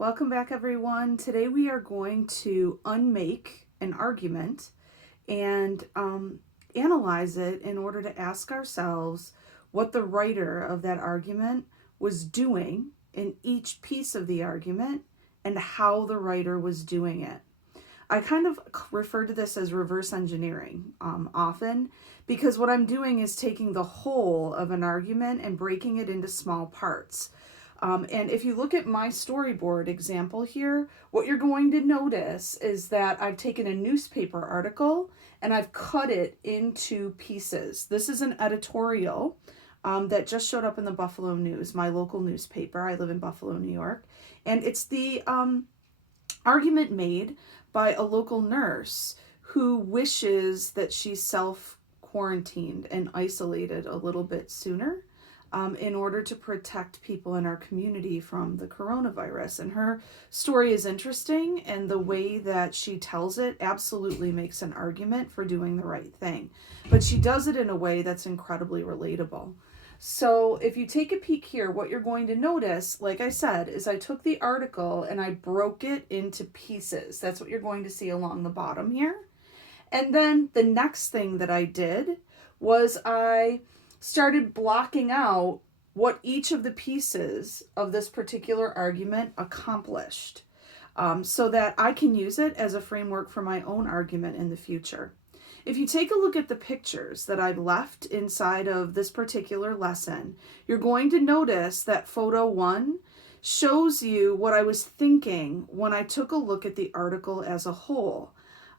Welcome back, everyone. Today we are going to unmake an argument and analyze it in order to ask ourselves what the writer of that argument was doing in each piece of the argument and how the writer was doing it. I kind of refer to this as reverse engineering often, because what I'm doing is taking the whole of an argument and breaking it into small parts. And if you look at my storyboard example here, what you're going to notice is that I've taken a newspaper article and I've cut it into pieces. This is an editorial that just showed up in the Buffalo News, my local newspaper. I live in Buffalo, New York. And it's the argument made by a local nurse who wishes that she's self-quarantined and isolated a little bit sooner. In order to protect people in our community from the coronavirus. And her story is interesting, and the way that she tells it absolutely makes an argument for doing the right thing. But she does it in a way that's incredibly relatable. So if you take a peek here, what you're going to notice, like I said, is I took the article and I broke it into pieces. That's what you're going to see along the bottom here. And then the next thing that I did was I started blocking out what each of the pieces of this particular argument accomplished, so that I can use it as a framework for my own argument in the future. If you take a look at the pictures that I've left inside of this particular lesson, you're going to notice that photo 1 shows you what I was thinking when I took a look at the article as a whole.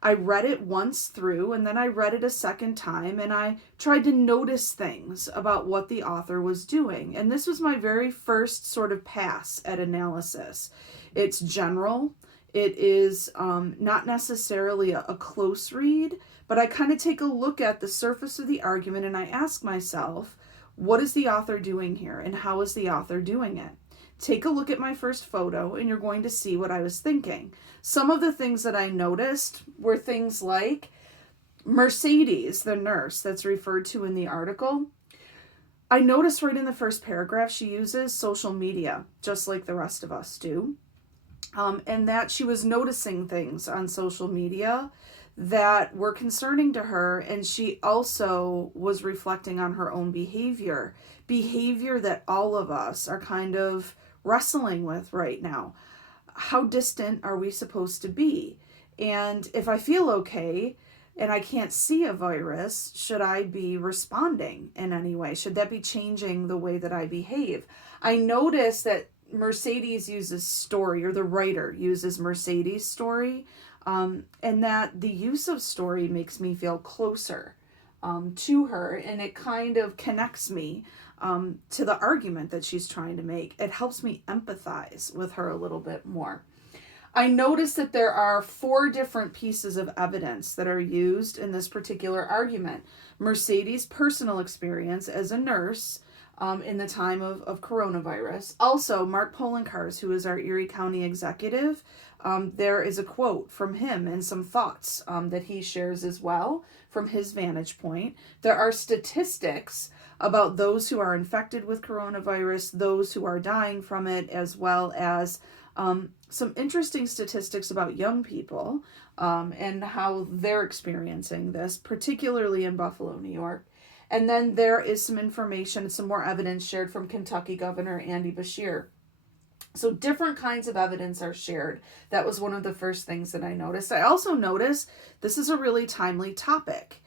I read it once through, and then I read it a second time, and I tried to notice things about what the author was doing. And this was my very first sort of pass at analysis. It's general. It is not necessarily a close read, but I kind of take a look at the surface of the argument and I ask myself, what is the author doing here, and how is the author doing it? Take a look at my first photo and you're going to see what I was thinking. Some of the things that I noticed were things like Mercedes, the nurse that's referred to in the article. I noticed right in the first paragraph she uses social media, just like the rest of us do. And that she was noticing things on social media that were concerning to her, and she also was reflecting on her own behavior that all of us are kind of wrestling with right now. How distant are we supposed to be? And if I feel okay and I can't see a virus, should I be responding in any way? Should that be changing the way that I behave? I noticed that Mercedes uses story, or the writer uses Mercedes' story, and that the use of story makes me feel closer to her, and it kind of connects me to the argument that she's trying to make. It helps me empathize with her a little bit more. I noticed that there are 4 different pieces of evidence that are used in this particular argument. Mercedes' personal experience as a nurse in the time of coronavirus. Also, Mark Polenkar's, who is our Erie County executive, there is a quote from him and some thoughts that he shares as well from his vantage point. There are statistics about those who are infected with coronavirus, those who are dying from it, as well as some interesting statistics about young people and how they're experiencing this, particularly in Buffalo, New York. And then there is some information, some more evidence shared from Kentucky Governor Andy Beshear. So different kinds of evidence are shared. That was one of the first things that I noticed. I also noticed this is a really timely topic.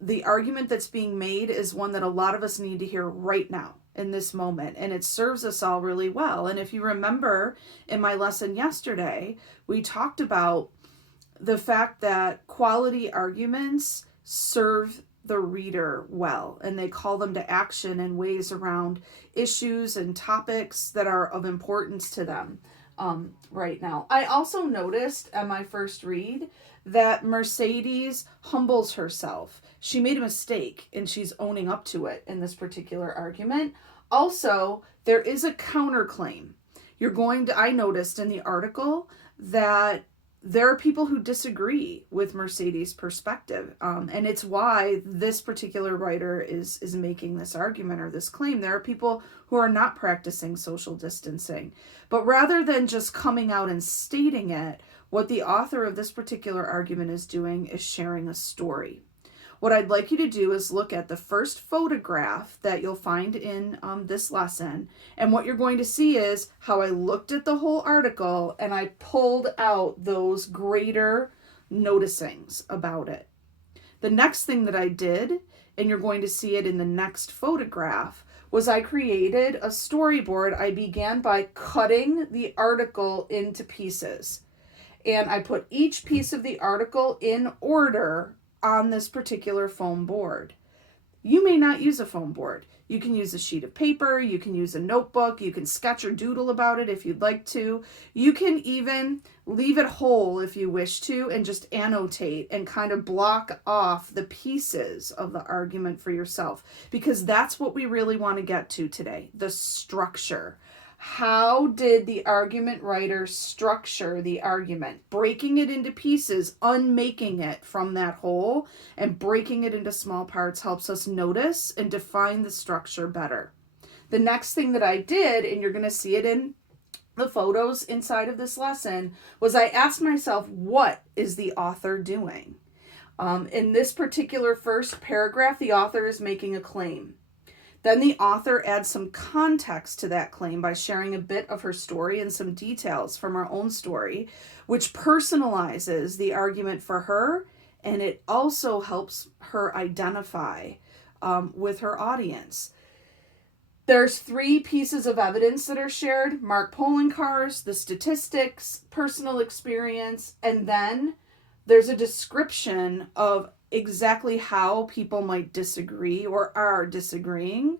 The argument that's being made is one that a lot of us need to hear right now in this moment, and it serves us all really well. And if you remember in my lesson yesterday, we talked about the fact that quality arguments serve the reader well, and they call them to action in ways around issues and topics that are of importance to them right now. I also noticed at my first read that Mercedes humbles herself. She made a mistake and she's owning up to it in this particular argument. Also, there is a counterclaim. I noticed in the article that there are people who disagree with Mercedes' perspective. And it's why this particular writer is making this argument or this claim. There are people who are not practicing social distancing. But rather than just coming out and stating it, what the author of this particular argument is doing is sharing a story. What I'd like you to do is look at the first photograph that you'll find in this lesson. And what you're going to see is how I looked at the whole article and I pulled out those greater noticings about it. The next thing that I did, and you're going to see it in the next photograph, was I created a storyboard. I began by cutting the article into pieces. And I put each piece of the article in order on this particular foam board. You may not use a foam board. You can use a sheet of paper, you can use a notebook, you can sketch or doodle about it if you'd like to. You can even leave it whole if you wish to and just annotate and kind of block off the pieces of the argument for yourself, because that's what we really want to get to today, the structure. How did the argument writer structure the argument? Breaking it into pieces, unmaking it from that whole, and breaking it into small parts helps us notice and define the structure better. The next thing that I did, and you're going to see it in the photos inside of this lesson, was I asked myself, what is the author doing? In this particular first paragraph, the author is making a claim. Then the author adds some context to that claim by sharing a bit of her story and some details from her own story, which personalizes the argument for her, and it also helps her identify with her audience. There's 3 pieces of evidence that are shared: marked polling cars, the statistics, personal experience, and then there's a description of exactly how people might disagree or are disagreeing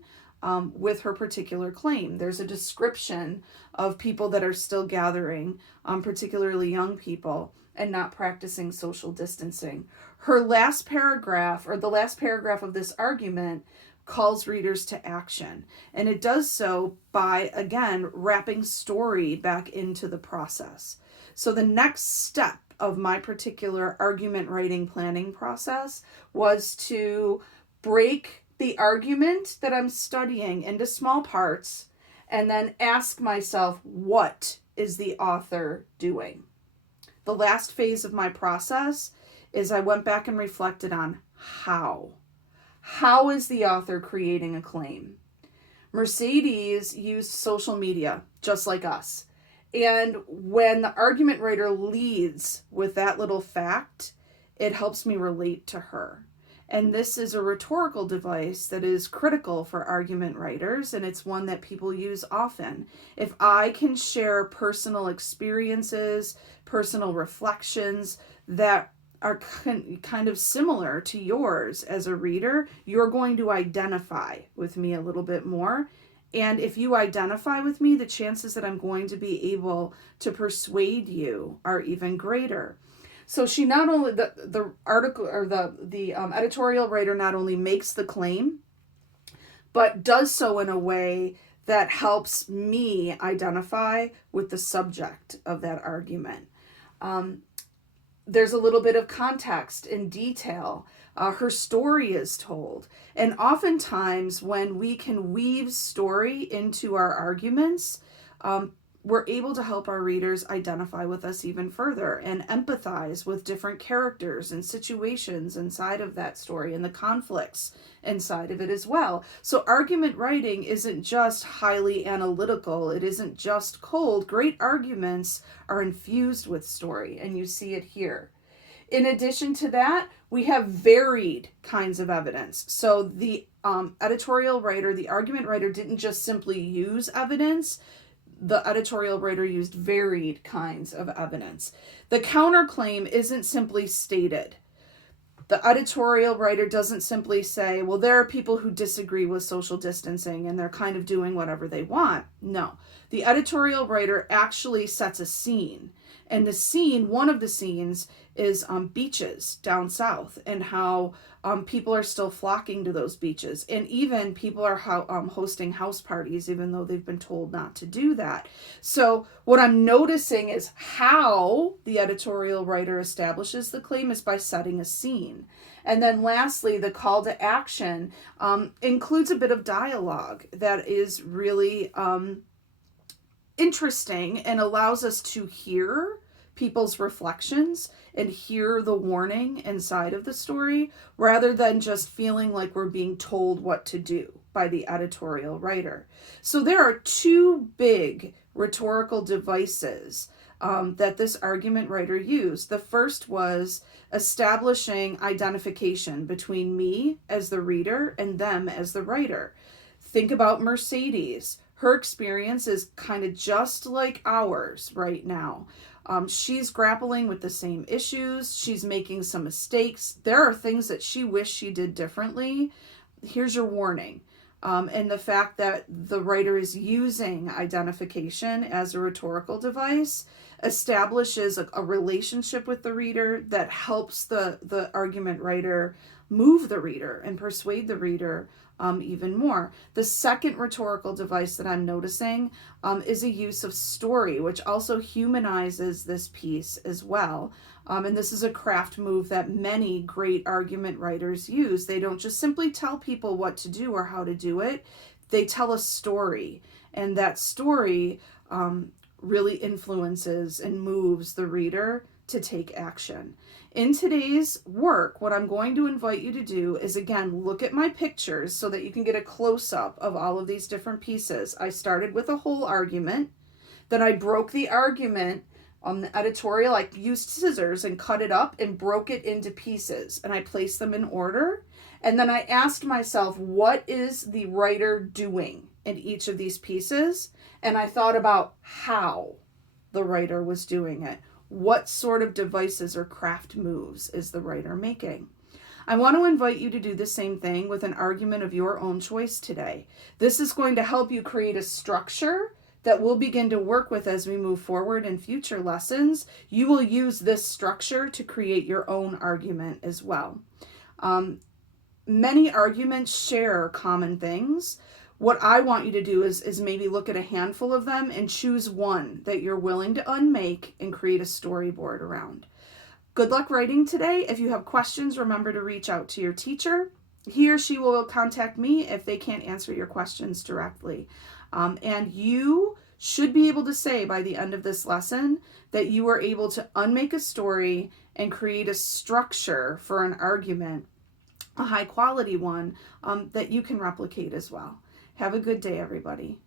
with her particular claim. There's a description of people that are still gathering, particularly young people, and not practicing social distancing. Her last paragraph, or the last paragraph of this argument, calls readers to action. And it does so by, again, wrapping story back into the process. So the next step of my particular argument writing planning process was to break the argument that I'm studying into small parts and then ask myself, what is the author doing? The last phase of my process is I went back and reflected on how. How is the author creating a claim? Mercedes used social media just like us. And when the argument writer leads with that little fact, it helps me relate to her. And this is a rhetorical device that is critical for argument writers, and it's one that people use often. If I can share personal experiences, personal reflections that are kind of similar to yours as a reader, you're going to identify with me a little bit more. And if you identify with me, the chances that I'm going to be able to persuade you are even greater. So she not only, the article or the editorial writer not only makes the claim, but does so in a way that helps me identify with the subject of that argument. There's a little bit of context and detail. Her story is told. And oftentimes when we can weave story into our arguments, we're able to help our readers identify with us even further and empathize with different characters and situations inside of that story and the conflicts inside of it as well. So argument writing isn't just highly analytical. It isn't just cold. Great arguments are infused with story, and you see it here. In addition to that, we have varied kinds of evidence. So the editorial writer, the argument writer, didn't just simply use evidence. The editorial writer used varied kinds of evidence. The counterclaim isn't simply stated. The editorial writer doesn't simply say, well, there are people who disagree with social distancing and they're kind of doing whatever they want. No, the editorial writer actually sets a scene. And the scene, one of the scenes, is beaches down south, and how people are still flocking to those beaches, and even people are hosting house parties even though they've been told not to do that. So what I'm noticing is how the editorial writer establishes the claim is by setting a scene. And then lastly, the call to action includes a bit of dialogue that is really interesting and allows us to hear people's reflections and hear the warning inside of the story, rather than just feeling like we're being told what to do by the editorial writer. So there are two big rhetorical devices that this argument writer used. The first was establishing identification between me as the reader and them as the writer. Think about Mercedes. Her experience is kind of just like ours right now. She's grappling with the same issues. She's making some mistakes. There are things that she wished she did differently. Here's your warning. And the fact that the writer is using identification as a rhetorical device establishes a relationship with the reader that helps the argument writer move the reader and persuade the reader even more. The second rhetorical device that I'm noticing is a use of story, which also humanizes this piece as well. And this is a craft move that many great argument writers use. They don't just simply tell people what to do or how to do it. They tell a story, and that story really influences and moves the reader to take action. In today's work, what I'm going to invite you to do is, again, look at my pictures so that you can get a close-up of all of these different pieces. I started with a whole argument, then I broke the argument on the editorial. I used scissors and cut it up and broke it into pieces, and I placed them in order. And then I asked myself, what is the writer doing in each of these pieces? And I thought about how the writer was doing it. What sort of devices or craft moves is the writer making? I want to invite you to do the same thing with an argument of your own choice today. This is going to help you create a structure that we'll begin to work with as we move forward in future lessons. You will use this structure to create your own argument as well. Many arguments share common things. What I want you to do is maybe look at a handful of them and choose one that you're willing to unmake and create a storyboard around. Good luck writing today. If you have questions, remember to reach out to your teacher. He or she will contact me if they can't answer your questions directly. And you should be able to say by the end of this lesson that you were able to unmake a story and create a structure for an argument, a high quality one, that you can replicate as well. Have a good day, everybody.